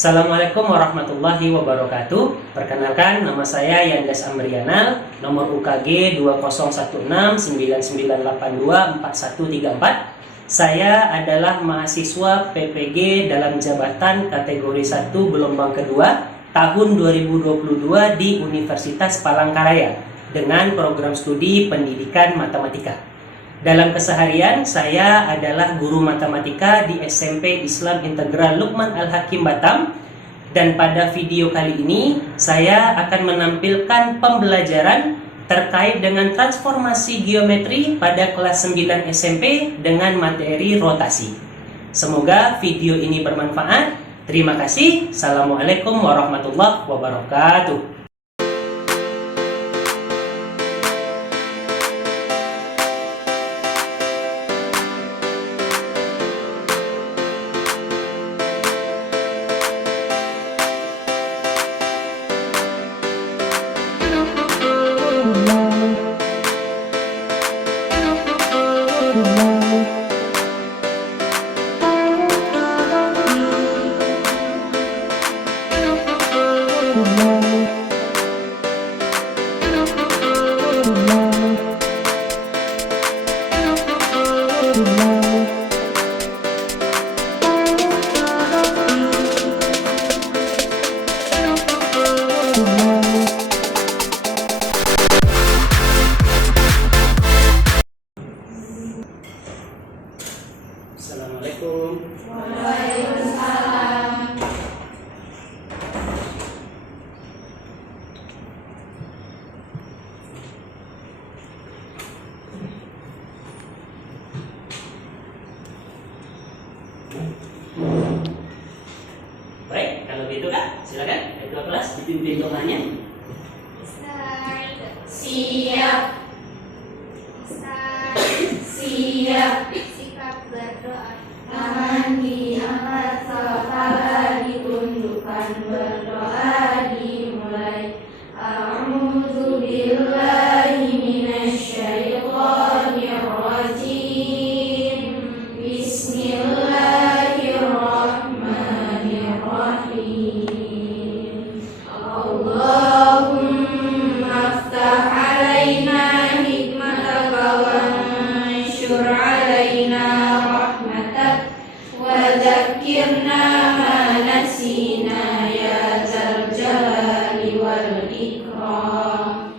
Assalamualaikum warahmatullahi wabarakatuh. Perkenalkan, nama saya Yandas Amrianal, nomor UKG 201699824134. Saya adalah mahasiswa PPG dalam jabatan kategori 1 gelombang kedua tahun 2022 di Universitas Palangkaraya dengan program studi pendidikan matematika. Dalam keseharian, saya adalah guru matematika di SMP Islam Integral Lukman Al-Hakim Batam. Dan pada video kali ini, saya akan menampilkan pembelajaran terkait dengan transformasi geometri pada kelas 9 SMP dengan materi rotasi. Semoga video ini bermanfaat. Terima kasih. Assalamualaikum warahmatullahi wabarakatuh. Assalamualaikum. Waalaikumsalam. Baik, kalau gitu Kak, silakan ketua kelas dipimpin doanya. Siap. Siap. Sikap berdoa. Tangan diangkat, kepala ditundukkan, berdoa dimulai. A'udzu billahi minasyaitonir rajim. Bismillahirrahmanirrahim. Allahumma aftah alaina hikmataka wanshur alaina rahmatak wa dzakkirna ma nasina ya dzal jalali wal ikram.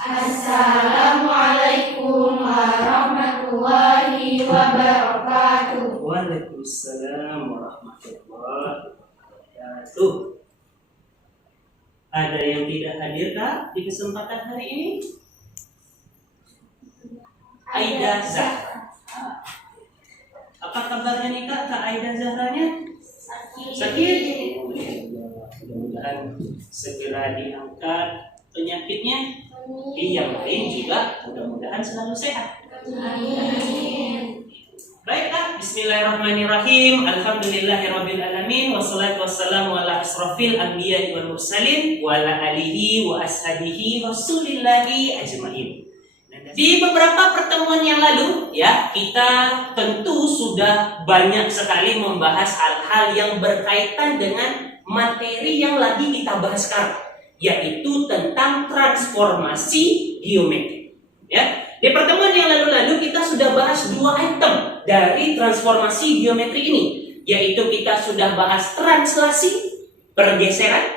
Assalamualaikum warahmatullahi wabarakatuh. Waalaikumsalam warahmatullahi wabarakatuh. Ada yang tidak hadir Kak di kesempatan hari ini? Aida Zahra. Apa kabarnya nih Kak Aida Zahranya? Sakit? Mudah-mudahan segera diangkat penyakitnya. Yang lain juga mudah-mudahan selalu sehat. Amin. Baik Kak, bismillahirrahmanirrahim. Alhamdulillahirabbil alamin wassalatu wassalamu ala asrofil anbiya'i wal mursalin wa ala alihi wa ashabihi rasulillahi ajmain. Di beberapa pertemuan yang lalu ya, kita tentu sudah banyak sekali membahas hal-hal yang berkaitan dengan materi yang lagi kita bahas sekarang, yaitu tentang transformasi geometri. Ya, di pertemuan yang lalu-lalu kita sudah bahas dua item dari transformasi geometri ini, yaitu kita sudah bahas translasi, pergeseran,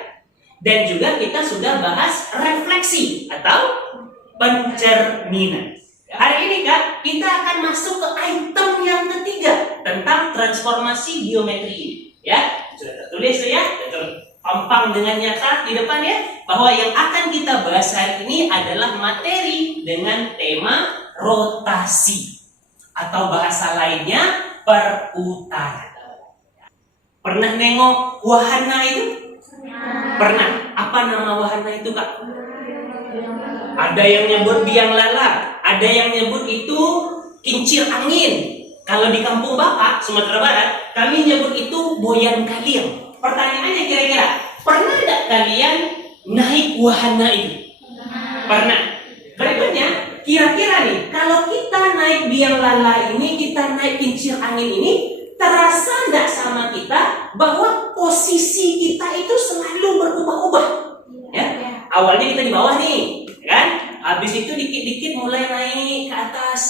dan juga kita sudah bahas refleksi atau pencerminan. Hari ini Kak, kita akan masuk ke item yang ketiga tentang transformasi geometri ini. Ya, sudah tertulis ya, terpampang dengan nyata di depan ya, bahwa yang akan kita bahas hari ini adalah materi dengan tema rotasi atau bahasa lainnya perputaran. Pernah nengok wahana itu? Pernah. Apa nama wahana itu Kak? Ada yang nyebut biang lala, ada yang nyebut itu kincir angin. Kalau di kampung Bapak, Sumatera Barat, kami nyebut itu boyan kaliang. Pertanyaannya kira-kira, pernah tidak kalian naik wahana itu? Pernah. Berikutnya, kira-kira nih, kalau kita naik biang lala ini, kita naik kincir angin ini, terasa tidak sama kita bahwa posisi kita itu selalu berubah-ubah. Ya, awalnya kita di bawah nih, kan? Habis itu dikit-dikit mulai naik ke atas,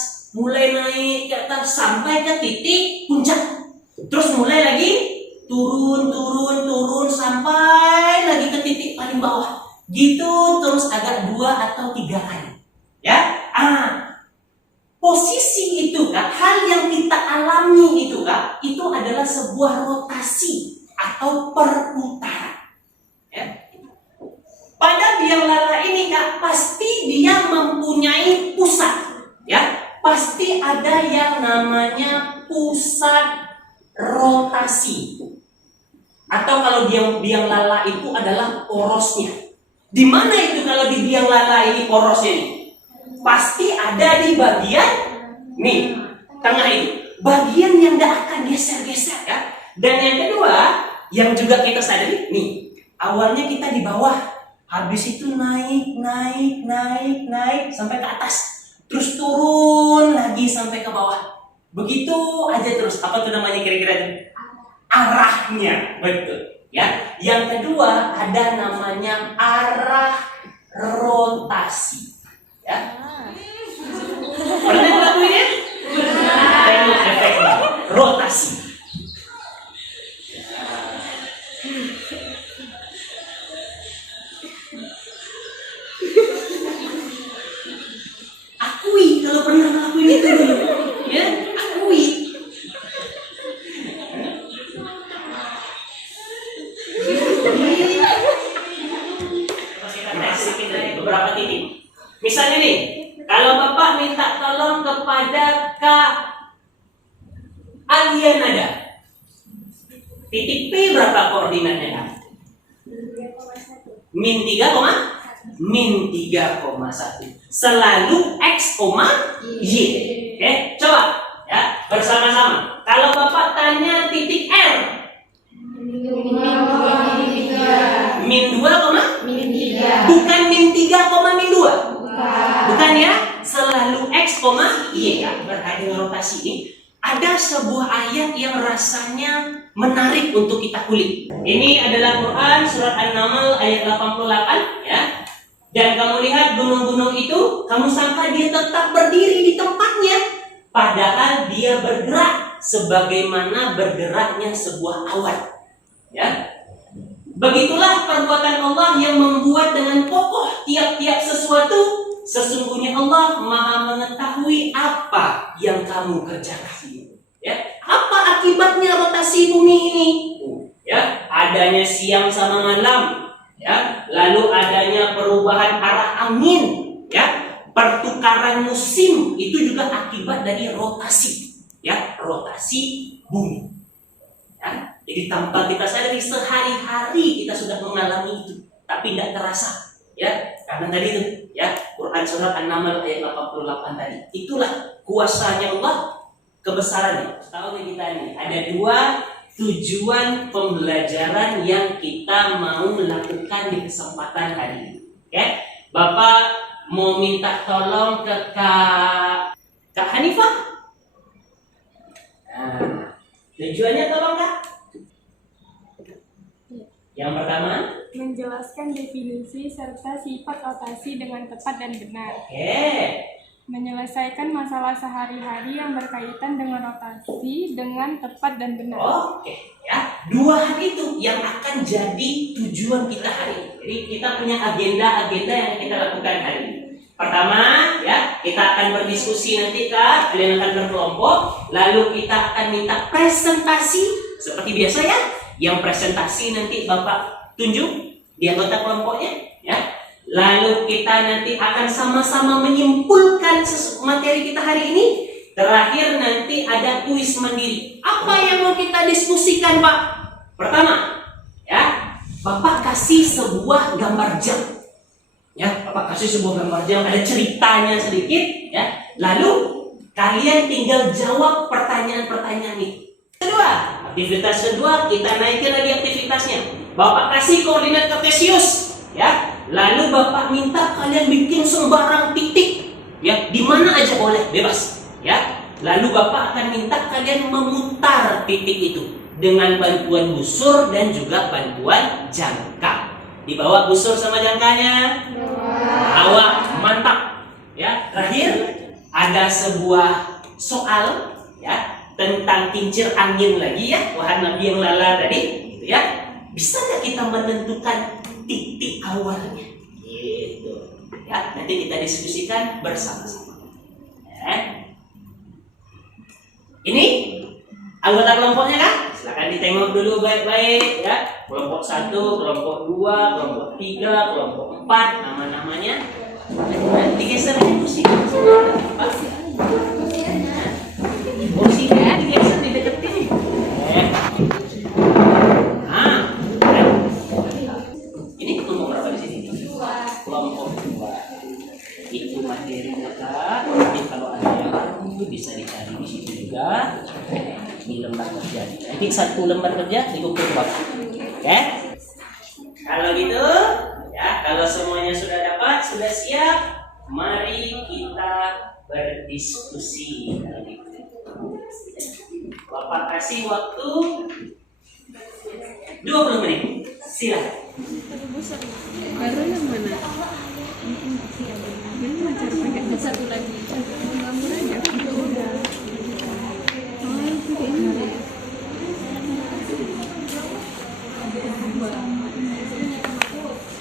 sampai ke titik puncak. Terus mulai lagi turun sampai lagi ke titik paling bawah. Gitu terus agak 2 atau 3 kali. Ya. Posisi itu Kak, hal yang kita alami itu Kak, itu adalah sebuah rotasi atau perputaran. Ya. Pada biang lala ini Kak, pasti dia mempunyai pusat. Ya, pasti ada yang namanya pusat rotasi. Atau kalau biang lala itu adalah porosnya. Di mana itu kalau di biang lala ini porosnya ini? Pasti ada di bagian nih, tengah ini. Bagian yang tidak akan geser-geser ya. Dan yang kedua, yang juga kita sadari nih, awalnya kita di bawah, habis itu naik sampai ke atas, terus turun lagi sampai ke bawah. Begitu aja terus. Apa tuh namanya kira-kira? Arahnya, betul. Ya. Yang kedua ada namanya arah rotasi. Ya. Pernah ngelakuinnya? Tengok efeknya. Rotasi. Akui kalau pernah ngelakuin itu dulu. Ya, akui. Beberapa titik. Misalnya nih, kalau Bapak minta tolong kepada Kak Alianada, titik P berapa koordinatnya Kak? Min 3,1. Selalu X, Y. Oke, coba ya bersama-sama. Kalau Bapak tanya titik R, min 2, bukan min 3, min 2. Bukan ya, selalu X, Y kan. Berkait dengan rotasi ini, ada sebuah ayat yang rasanya menarik untuk kita kulik. Ini adalah Quran surat An-Naml ayat 88 ya. Dan kamu lihat gunung-gunung itu, kamu sangka dia tetap berdiri di tempatnya, padahal dia bergerak sebagaimana bergeraknya sebuah awan. Ya. Begitulah perbuatan Allah yang membuat dengan kokoh tiap-tiap sesuatu. Sesungguhnya Allah Maha mengetahui apa yang kamu kerjakan. Ya, apa akibatnya rotasi bumi ini? Ya, adanya siang sama malam. Ya, lalu adanya perubahan arah angin. Ya, pertukaran musim itu juga akibat dari rotasi. Ya, rotasi bumi. Ya, jadi tanpa kita sadari sehari-hari kita sudah mengalami itu, tapi tidak terasa. Ya, karena tadi itu ya Quran surat An-Naml ayat 88 tadi. Itulah kuasanya Allah, kebesarannya. Tahu nih kita ini ada 2 tujuan pembelajaran yang kita mau lakukan di kesempatan hari ini. Oke, Bapak mau minta tolong ke Kak Hanifah. Nah, tujuannya tolong Kak. Yang pertama, menjelaskan definisi serta sifat rotasi dengan tepat dan benar. Oke. Menyelesaikan masalah sehari-hari yang berkaitan dengan rotasi dengan tepat dan benar. Oke, ya. 2 hal itu yang akan jadi tujuan kita hari ini. Jadi kita punya agenda-agenda yang kita lakukan hari ini. Pertama, ya, kita akan berdiskusi nanti Kak, kalian akan berkelompok, lalu kita akan minta presentasi seperti biasa ya. Yang presentasi nanti Bapak tunjuk di anggota kelompoknya, ya. Lalu kita nanti akan sama-sama menyimpulkan materi kita hari ini. Terakhir nanti ada kuis mandiri. Apa yang mau kita diskusikan, Pak? Pertama, ya, Bapak kasih sebuah gambar jam. Ya, Bapak kasih sebuah gambar jam, ada ceritanya sedikit, ya. Lalu kalian tinggal jawab pertanyaan-pertanyaan ini. Kedua, aktivitas kedua kita naikkan lagi aktivitasnya. Bapak kasih koordinat Kartesius, ya. Lalu Bapak minta kalian bikin sembarang titik, ya, di mana aja boleh, bebas, ya. Lalu Bapak akan minta kalian memutar keluar titik itu dengan bantuan busur dan juga bantuan jangka. Dibawa busur sama jangkanya. Awak mantap. Ya, terakhir ada sebuah soal ya tentang kincir angin lagi ya, wahana Nabi yang lala tadi gitu ya. Bisa nggak kita menentukan titik awalnya? Gitu. Ya, nanti kita diskusikan bersama-sama. Ya. Ini anggota kelompoknya kan? Silakan ditengok dulu baik-baik ya. Kelompok 1, kelompok 2, kelompok 3, kelompok 4, nama-namanya. Digeser aja kursi. Apa? Kursinya digeser dideketin. Nah, ini kelompok berapa di sini? Kelompok 2. Itu materi kita. Nanti kalau ada yang baru bisa dicari di situ juga. Di lembar kerja. Nanti 1 lembar kerja dikumpul ke Bapak. Oke? Kalau gitu, ya kalau semuanya sudah dapat, sudah siap, mari kita berdiskusi. Bapak kasih waktu 20 menit. Silakan. Baru yang mana? Ini macam pakai satu lagi. Gambar aja. Udah. Oh, itu ini.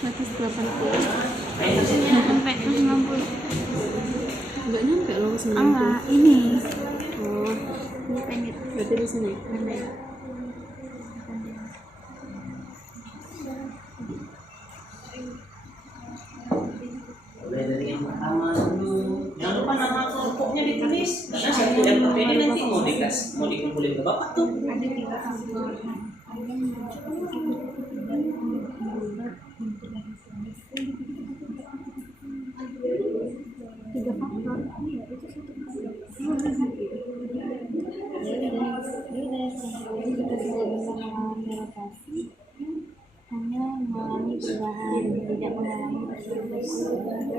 Batas 80. Sampai 90. Enggak nyampe loh 90. Enggak, ini. Oh, Ini pendek. berarti di sini. Pendek. Mulai dari yang pertama dulu. Jangan lupa nama kelompoknya ditulis. Karena satu LPP ini nanti mau dikumpulin ke Bapak tuh. Ada 3 faktor. Hanya mengalami perubahan, tidak mengalami perubahan.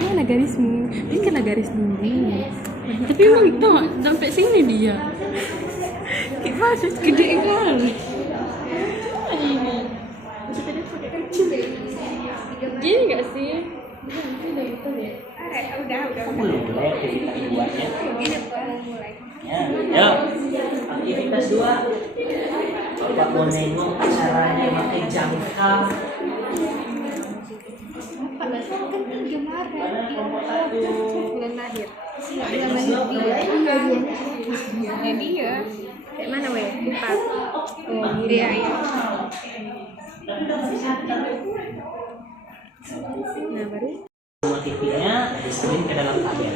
Ini ada garismu. Ini kan ada garis ini. Tapi emang tuh sampai sini dia. Gimana sih gede kali. Ini. Gini nggak sih? Udah. Belum mulai aktivitas 2-nya. Ini mulai. Ya, yuk. Aktivitas 2. Bapak mau nengok caranya pakai jangka. Kan 3 Maret. Mana kelompok 1? Bulan lahir. Aktivitas 2 Ya dia. Kayak mana weh? 4. Oh, iya. Nah, baru motifnya disuruhin ke dalam tabel.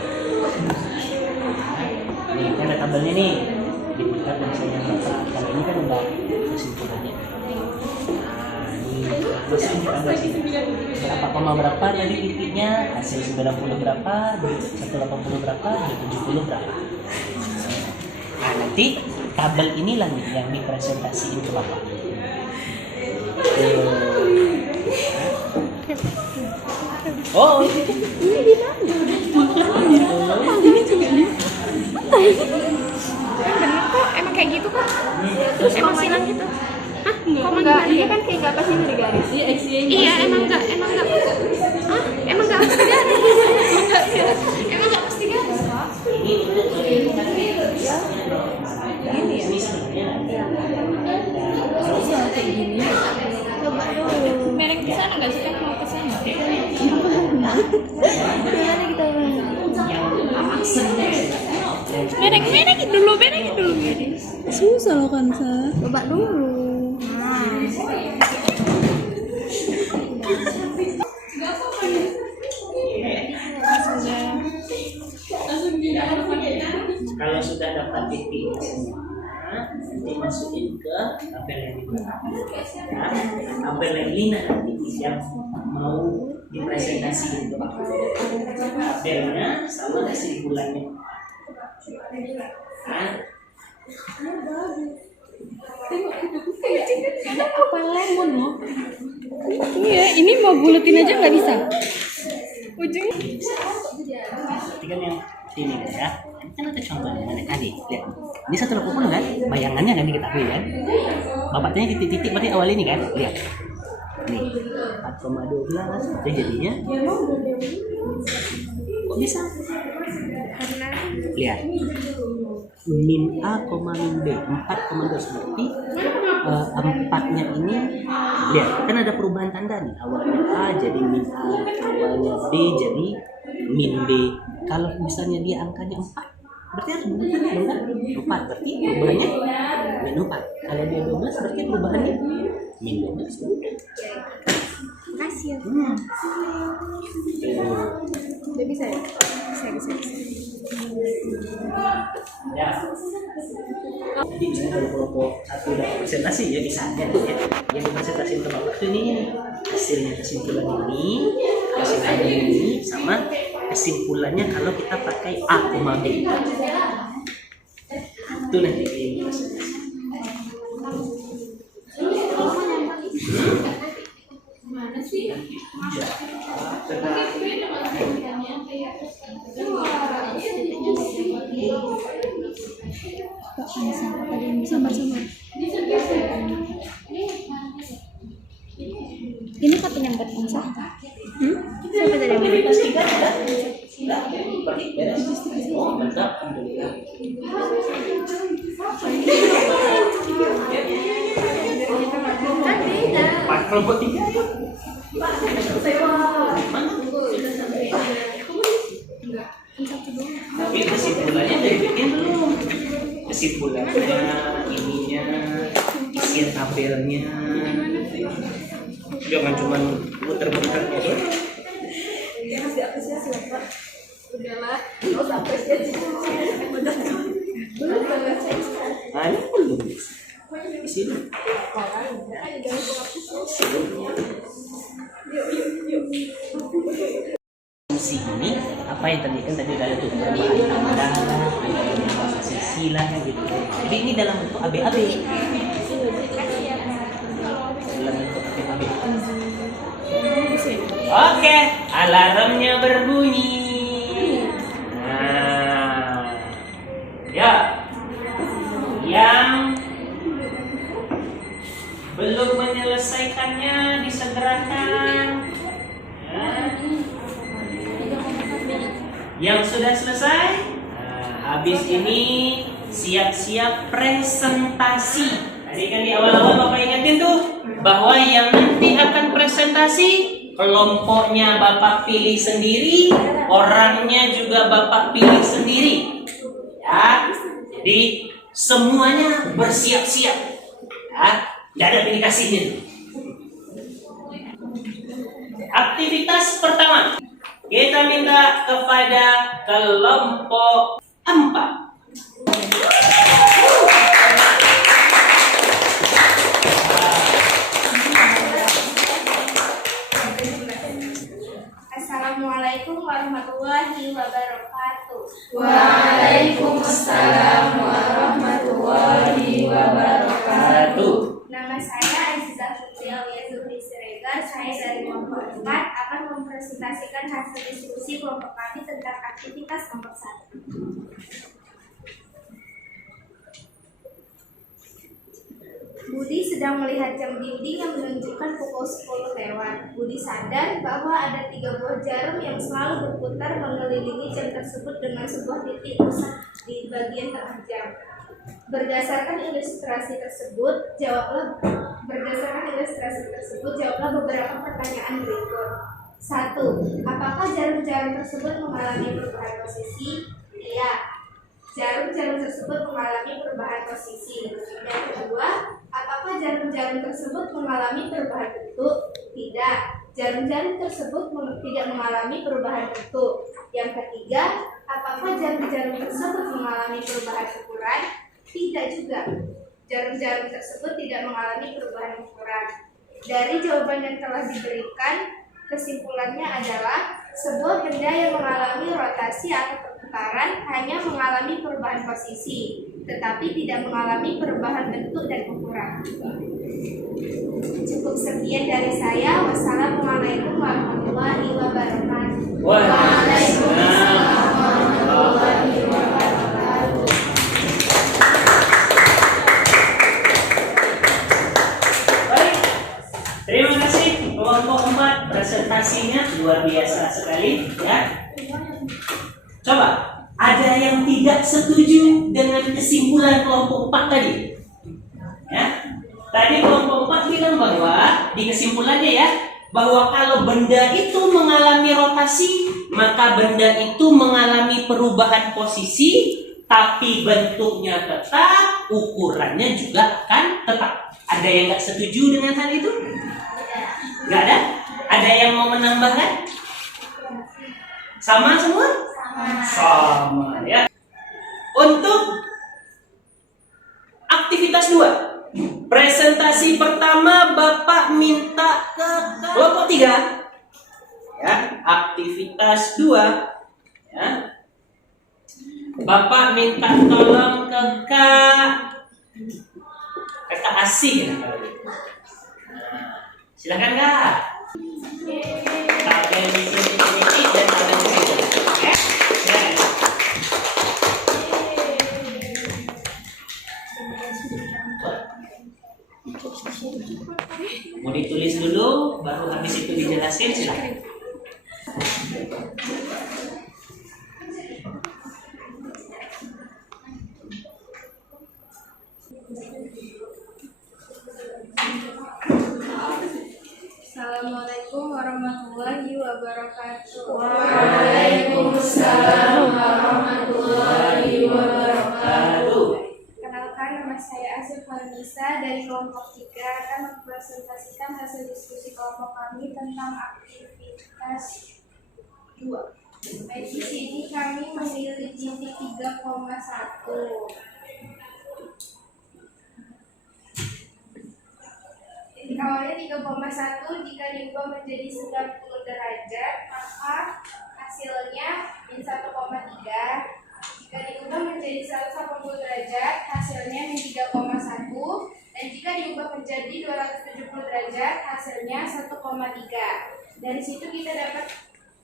Nih, kan ada tabelnya nih. Dibuka dan saya baca. Kalau ini kan udah kesimpulannya. Nah, ini masukin ke tabel sini. Berapa koma berapa tadi titiknya? Hasil 90 berapa? 180 berapa? 70 berapa? Nah, nanti tabel inilah nih yang dipresentasiin ke Bapak. Oh, ini di mana? Ini juga nih. bener kok, emang kayak gitu kok. Terus emang silang gitu. Hah? Kok enggak? Iya kan kayak enggak pas ini di garis. Iya, Iya, emang enggak. Hah? Emang enggak pasti garis. Emang enggak pasti garis kok. Ini untuk menentukan ini sebenarnya Terus yang kayak gini. Coba dulu. Merek di sana nggak sih kan mau ke sana? Gimana kita Merek dulu. Susah loh kan coba dulu. kalau sudah dapat titik semua, nanti masukin ke tabel yang di belakang. Ya, tabel yang ini nanti yang mau dipresentasikan ke Bapak. Tabelnya sama hasil bulannya. Nah, Ada apa lemon loh? Iya, ini mau bulutin aja nggak bisa. Ujungnya. Berarti kan yang ini ya. Ini kan ada contohnya adik-adik. Lihat. Ini 180 kan? Bayangannya kan diketahui kan? Bapaknya titik-titik berarti awal ini kan? Lihat. Nih, 4,12 jadinya. Kok bisa? Karena Lihat. Min A, min B 4,2 berarti empatnya ini lihat kan ada perubahan tanda nih, awalnya A jadi min A, awalnya B jadi min B. Kalau misalnya dia angkanya 4 berarti harus bukan dong kan? 4 berarti perubahannya min 4. Kalau dia 12 berarti perubahannya min 12. makasih ya. Udah bisa ya? Bisa. Ya. Jadi misalnya kalau kelompok satu udah presentasi ya bisa aja ya. Yang dipresentasikan ke bapak itu ini hasilnya, kesimpulan ini sama kesimpulannya kalau kita pakai A, B. Itu nanti ini. Ini kapan yang buat Ansa? Siapa tadi yang buat? Kelas 3 sudah pergi beres. Oh, mantap. Alhamdulillah. Pak kelompok 3 yuk. Tapi kesimpulannya dari bikin belum. Kesimpulannya, ininya, isian tabelnya. Jangan cuma muter-muter ya. Udahlah, nggak usah apresiasi. Nah, ini belum. Di sini. Fungsi ini apa yang tadi kan udah ada tuh perubahan tanda, ada posisi lah gitu. Jadi ini dalam bentuk ABAB. Dalam bentuk ABAB. Oke, alarmnya berbunyi. Nah, ya, yang belum menyelesaikannya disegerakan. Ya. Yang sudah selesai, habis ini siap-siap presentasi. Tadi kan di awal-awal Bapak ingetin tuh bahwa yang nanti akan presentasi kelompoknya Bapak pilih sendiri, orangnya juga Bapak pilih sendiri. Ya, jadi semuanya bersiap-siap. Ya, tidak ada pilih kasihin. Aktivitas pertama, kita minta kepada kelompok 4. Assalamualaikum warahmatullahi wabarakatuh. Waalaikumsalam warahmatullahi wabarakatuh. Nama saya Aziza Fitrial Yazuri Siregar. Saya dari kelompok 4 akan mempresentasikan hasil diskusi kelompok kami tentang aktivitas kelompok 1. Budi sedang melihat jam dinding yang menunjukkan pukul 10 lewat. Budi sadar bahwa ada 3 buah jarum yang selalu berputar mengelilingi jam tersebut dengan sebuah titik pusat di bagian tengah jam. Berdasarkan ilustrasi tersebut, jawablah beberapa pertanyaan berikut. 1. Apakah jarum-jarum tersebut mengalami perubahan posisi? Iya. Jarum-jarum tersebut mengalami perubahan posisi. Yang kedua, apakah jarum-jarum tersebut mengalami perubahan bentuk? Tidak. Jarum-jarum tersebut tidak mengalami perubahan bentuk. Yang ketiga, apakah jarum-jarum tersebut mengalami perubahan ukuran? Tidak juga. Jarum-jarum tersebut tidak mengalami perubahan ukuran. Dari jawaban yang telah diberikan, kesimpulannya adalah sebuah benda yang mengalami rotasi atau perputaran hanya mengalami perubahan posisi. tetapi tidak mengalami perubahan bentuk dan ukuran. Cukup sekian dari saya. Wassalamualaikum warahmatullahi wabarakatuh. Waalaikumsalam. Baik, terima kasih kelompok 4, presentasinya luar biasa sekali ya. Coba, ada yang tidak setuju dengan kesimpulan kelompok 4 tadi? Ya. Tadi kelompok 4 bilang bahwa di kesimpulannya ya, bahwa kalau benda itu mengalami rotasi, maka benda itu mengalami perubahan posisi, tapi bentuknya tetap, ukurannya juga akan tetap. Ada yang nggak setuju dengan hal itu? Nggak ada? Ada yang mau menambahkan? Sama semua? Sama ya. Untuk aktivitas 2, presentasi pertama Bapak minta ke kelompok 3 ya, aktivitas 2 ya. Bapak minta tolong ke kakak asing ya. Silakan Kak. Tabel di sini sedikit dan tabel di sini. Oke? Silakan. Mau ditulis dulu, baru habis itu dijelasin, silakan. Assalamualaikum warahmatullahi wabarakatuh. Waalaikumsalam warahmatullahi wabarakatuh. Kenalkan, nama saya Asif Halnisa dari kelompok 3 akan mempresentasikan hasil diskusi kelompok kami tentang aktivitas 2. Baik, di sini kami memilih titik 3,1. Titik awalnya 3,1, jika diubah menjadi 90 derajat, maka hasilnya min 1,3. Jika diubah menjadi 180 derajat, hasilnya min 3,1. Dan jika diubah menjadi 270 derajat, hasilnya 1,3. Dari situ kita dapat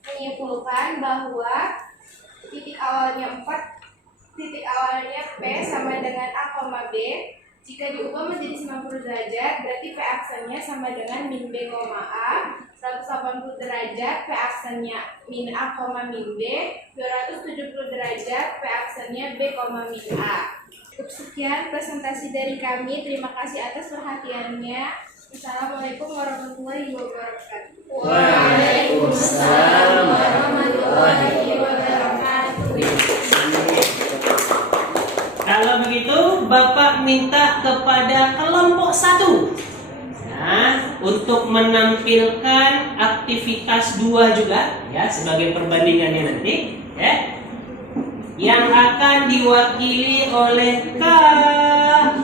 menyimpulkan bahwa titik awalnya 4, titik awalnya P sama dengan A, B. Jika diubah menjadi 90 derajat, berarti P aksennya sama dengan min B, A. 180 derajat, P aksennya min A, min B. 270 derajat, P aksennya B, min A. Cukup sekian presentasi dari kami. Terima kasih atas perhatiannya. Assalamualaikum warahmatullahi wabarakatuh. Waalaikumsalam warahmatullahi wabarakatuh. Kalau begitu, Bapak minta kepada kelompok 1 nah, untuk menampilkan aktivitas 2 juga ya, sebagai perbandingannya nanti ya, yang akan diwakili oleh Kak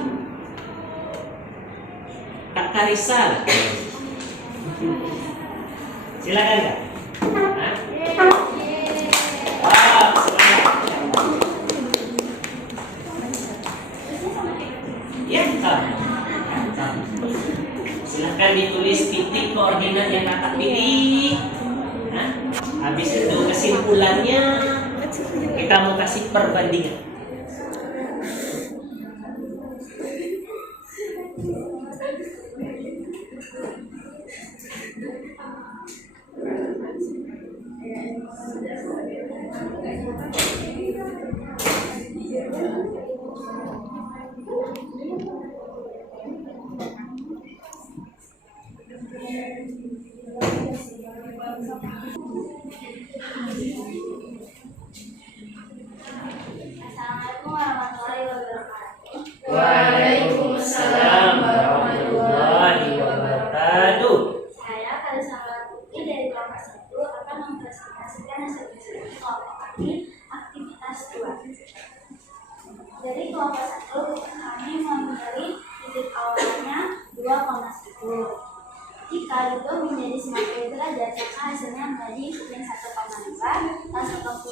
Karisa. Silakan Kak. Nah. Wow, silakan. Ya, silahkan ditulis titik koordinat yang kakak pilih. Nah, habis itu kesimpulannya kita mau kasih perbandingan. Assalamualaikum warahmatullahi wabarakatuh. Waalaikumsalam warahmatullahi wabarakatuh. Saya Karisa Putri dari kelompok 1 akan mempresentasikan hasil diskusi kelompok kami aktivitas 2. Dari kelompok 1 kami memilih titik awalnya 2,1. Jika diubah menjadi 90 derajat, maka hasilnya menjadi min 1,2. 180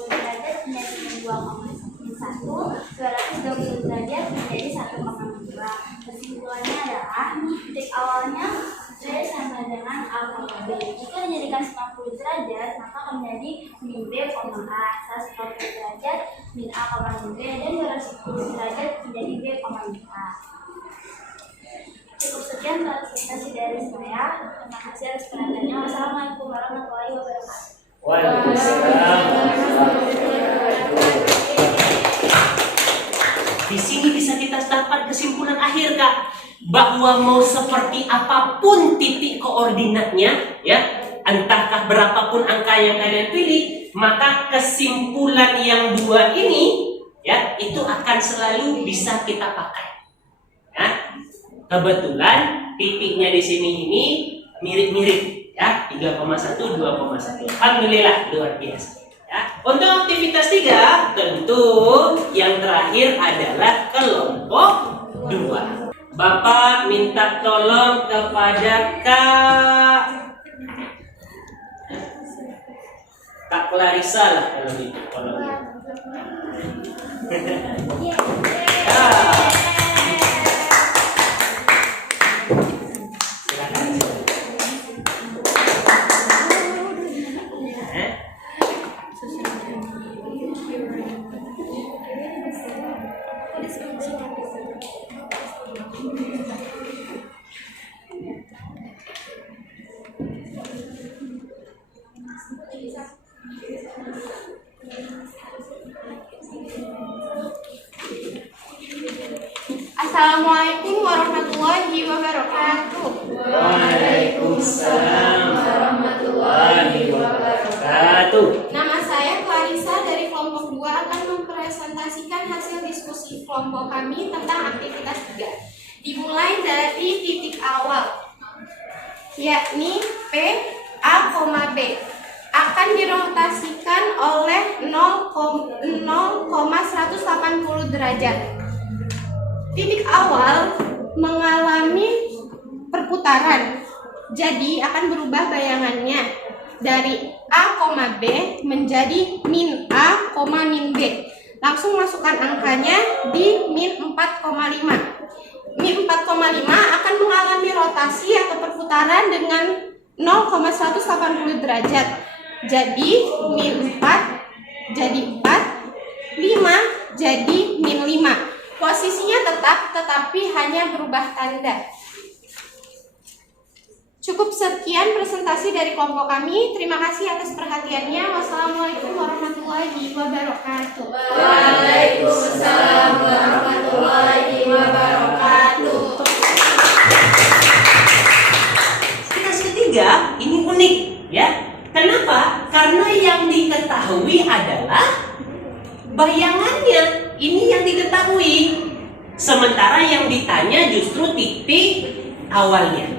derajat menjadi min 2,1. 220 derajat menjadi 1,2. Kesimpulannya adalah titik awalnya B sama dengan A, B. Jika dijadikan 90 derajat, maka akan menjadi min B, A. 140 derajat min A, min B, dan 210 derajat menjadi B, min A. Cukup sekian presentasi dari saya. Terima kasih atas perhatiannya. Wassalamualaikum warahmatullahi wabarakatuh. Waalaikumsalam. Di sini bisa kita dapat kesimpulan akhir, Kak, bahwa mau seperti apapun titik koordinatnya, ya, entahkah berapapun angka yang kalian pilih, maka kesimpulan yang dua ini, ya, itu akan selalu bisa kita pakai. Ya. Kebetulan titiknya di sini ini mirip-mirip, ya, 3,1, 2,1. Alhamdulillah, luar biasa. Ya. Untuk aktivitas 3, tentu yang terakhir adalah kelompok 2. Bapak minta tolong kepada Kak Clarissa lah kalau gitu. Assalamualaikum warahmatullahi wabarakatuh. Waalaikumsalam warahmatullahi wabarakatuh. Nama saya Clarissa dari kelompok 2 akan mempresentasikan hasil diskusi kelompok kami tentang aktivitas 3. Dimulai dari titik awal, yakni P, A, B akan dirotasikan oleh 0,180 derajat. Titik awal mengalami perputaran, jadi akan berubah bayangannya dari A, B menjadi min A, min B. Langsung masukkan angkanya di min 4,5. Min 4,5 akan mengalami rotasi atau perputaran dengan 0,180 derajat. Jadi min 4 jadi 4, 5 jadi min 5. Posisinya tetap, tetapi hanya berubah tanda. Cukup sekian presentasi dari kelompok kami. Terima kasih atas perhatiannya. Wassalamualaikum warahmatullahi wabarakatuh. Waalaikumsalam warahmatullahi wabarakatuh. Aktivitas ketiga ini unik, ya. Kenapa? Karena yang diketahui adalah bayangannya. Ini yang diketahui. Sementara yang ditanya justru titik awalnya.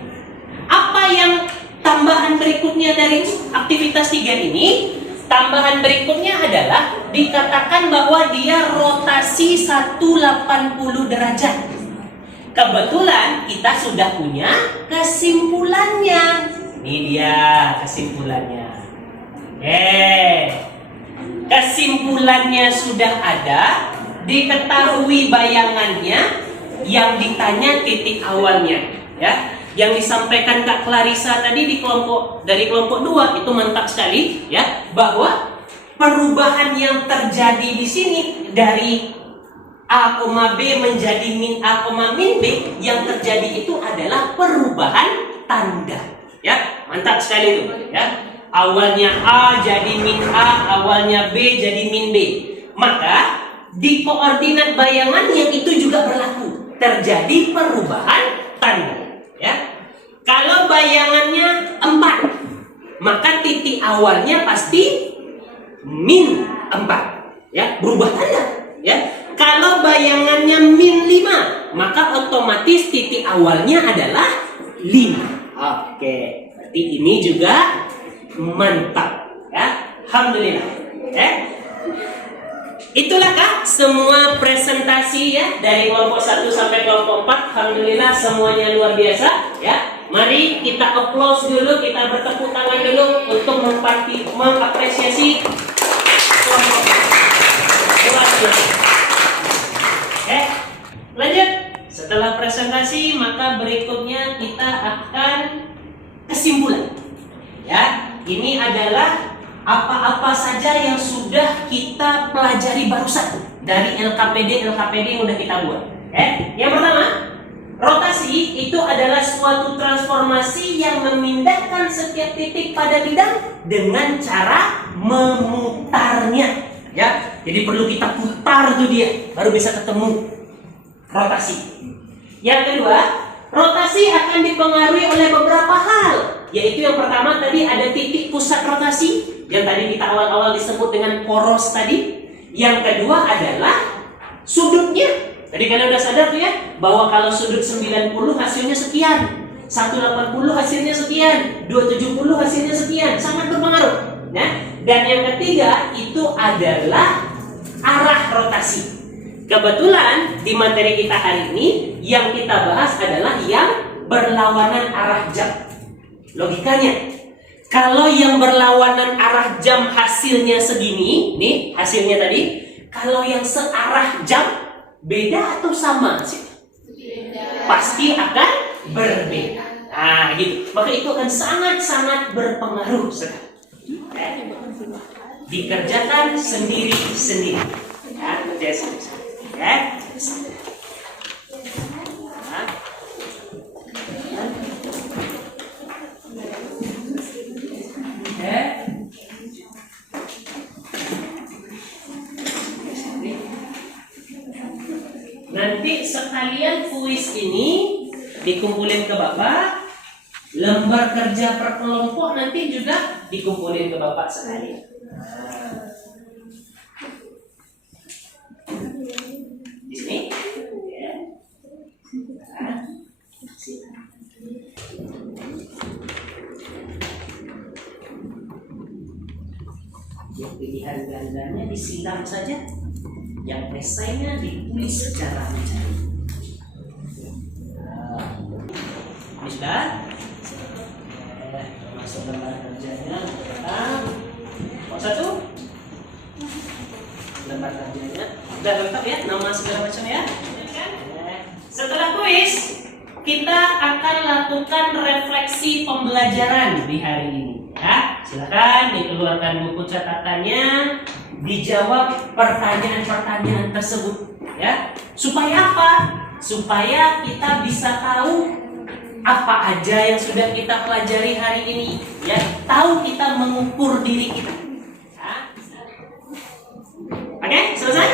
Apa yang tambahan berikutnya dari aktivitas 3 ini? Tambahan berikutnya adalah dikatakan bahwa dia rotasi 180 derajat. Kebetulan kita sudah punya kesimpulannya. Ini dia kesimpulannya. Kesimpulannya sudah ada, diketahui bayangannya, yang ditanya titik awalnya, ya. Yang disampaikan Kak Clarissa tadi dari kelompok 2 itu mantap sekali, ya, bahwa perubahan yang terjadi di sini dari A, B menjadi min A, min B, yang terjadi itu adalah perubahan tanda, ya. Mantap sekali itu, ya. Awalnya A jadi min A, awalnya B jadi min B. Maka di koordinat bayangannya itu juga berlaku, terjadi perubahan tanda, ya. Kalau bayangannya 4, maka titik awalnya pasti min 4, ya, berubah tanda, ya. Kalau bayangannya min 5, maka otomatis titik awalnya adalah 5. Oke, berarti ini juga mantap, ya. Alhamdulillah, ya. Itulah Kak semua presentasi, ya, dari kelompok 1 sampai kelompok 4. Alhamdulillah semuanya luar biasa, ya. Mari kita applause dulu, kita bertepuk tangan dulu untuk mengapresiasi kelompok luar biasa. setelah presentasi maka berikutnya kita akan kesimpulan. Ya, ini adalah apa-apa saja yang sudah kita pelajari barusan dari LKPD yang udah kita buat. Yang pertama, rotasi itu adalah suatu transformasi yang memindahkan setiap titik pada bidang dengan cara memutarnya. Ya, jadi perlu kita putar tuh dia, baru bisa ketemu rotasi. Yang kedua, rotasi akan dipengaruhi oleh beberapa hal, yaitu yang pertama tadi ada titik pusat rotasi yang tadi kita awal-awal disebut dengan poros tadi. Yang kedua adalah sudutnya. Tadi kalian udah sadar tuh ya, bahwa kalau sudut 90 hasilnya sekian, 180 hasilnya sekian, 270 hasilnya sekian, sangat berpengaruh. Nah, dan yang ketiga itu adalah arah rotasi. Kebetulan di materi kita hari ini yang kita bahas adalah yang berlawanan arah jam. Logikanya, kalau yang berlawanan arah jam hasilnya segini, nih hasilnya tadi, kalau yang searah jam beda atau sama sih? Pasti akan berbeda. Nah, gitu. Maka itu akan sangat-sangat berpengaruh sekali. Dikerjakan sendiri-sendiri. Ya, kerja sendiri. Ya. Nanti sekalian kuis ini dikumpulin ke Bapak, lembar kerja per kelompok nanti juga dikumpulin ke Bapak sekalian. Di sini, ya. Yang pilihan gandanya disilang saja, yang esainya ditulis secara mencari. Ini sudah. Masuk lembar kerjanya. Mau satu? Lembar kerjanya. Sudah lengkap ya, nama segala macam ya. Setelah kuis, kita akan lakukan refleksi pembelajaran di hari ini. Ya, silakan dikeluarkan buku catatannya, dijawab pertanyaan-pertanyaan tersebut. Ya, supaya apa? Supaya kita bisa tahu apa aja yang sudah kita pelajari hari ini. Ya, tahu kita mengukur diri kita. Ya. Oke, selesai?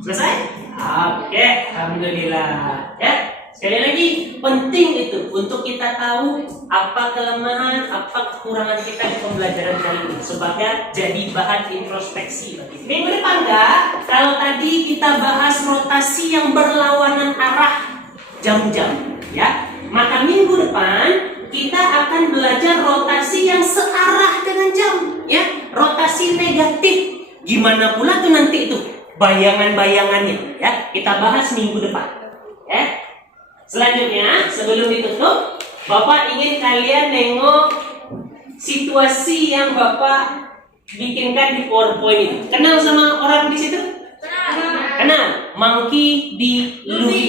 Selesai? Oke, alhamdulillah. Ya. Sekali lagi, penting itu untuk kita tahu apa kelemahan, apa kekurangan kita di pembelajaran kali ini sebagai jadi bahan introspeksi. Minggu depan enggak, kalau tadi kita bahas rotasi yang berlawanan arah jam-jam, ya, maka minggu depan kita akan belajar rotasi yang searah dengan jam, ya, rotasi negatif. Gimana pula tuh nanti itu bayangan-bayangannya, ya, kita bahas minggu depan, ya. Selanjutnya, sebelum ditutup, Bapak ingin kalian nengok situasi yang Bapak bikinkan di PowerPoint itu. Kenal sama orang di situ? Kenal. Monkey di Luffy.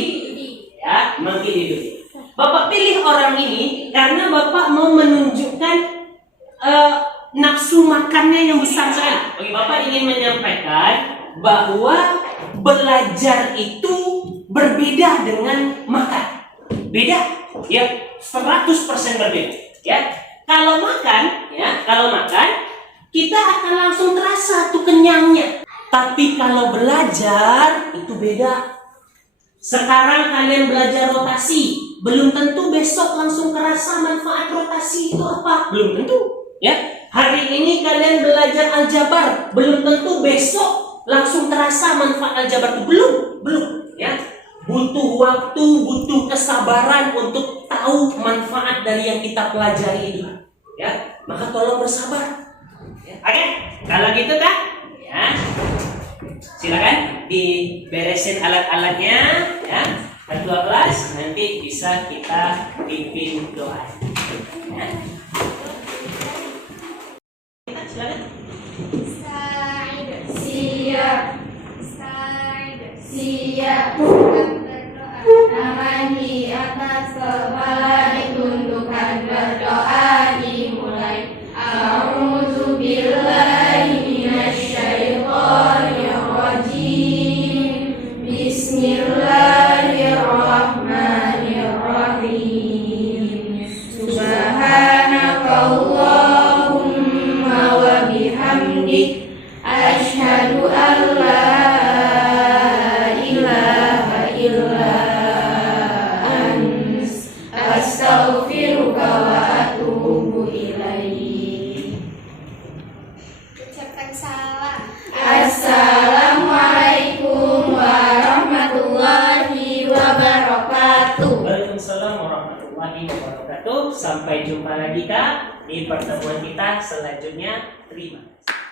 Ya, Monkey di Luffy. Bapak pilih orang ini karena Bapak mau menunjukkan nafsu makannya yang besar sekali. Oke, Bapak ingin menyampaikan bahwa belajar itu berbeda dengan makan. Beda, ya, 100% berbeda, ya. Kalau makan, kita akan langsung terasa tuh kenyangnya. Tapi kalau belajar itu beda. Sekarang kalian belajar rotasi, belum tentu besok langsung kerasa manfaat rotasi itu apa. Belum tentu, ya. Hari ini kalian belajar aljabar, belum tentu besok langsung terasa manfaat aljabar itu. Belum, ya. Butuh waktu, butuh kesabaran untuk tahu manfaat dari yang kita pelajari itu, ya. Maka tolong bersabar. Ya. Oke, kalau gitu kan, ya. Silakan diberesin alat-alatnya, ya. Ketua kelas nanti bisa kita pimpin doa. Ya. Silakan. Siap. Siap. Siap. kaki atas kepala ditundukkan, berdoa dimulai. A'udzu billahi minasyaitonir rajim. Bismillahirrahmanirrahim. Subhanakallahumma wa bihamdik, asyhadu an la ilaha illa ant, astaghfiruka wa atubu ilaik. Ucapkan salam. Assalamualaikum warahmatullahi wabarakatuh. Waalaikumsalam warahmatullahi wabarakatuh. Sampai jumpa lagi Kak di pertemuan kita selanjutnya. Terima kasih.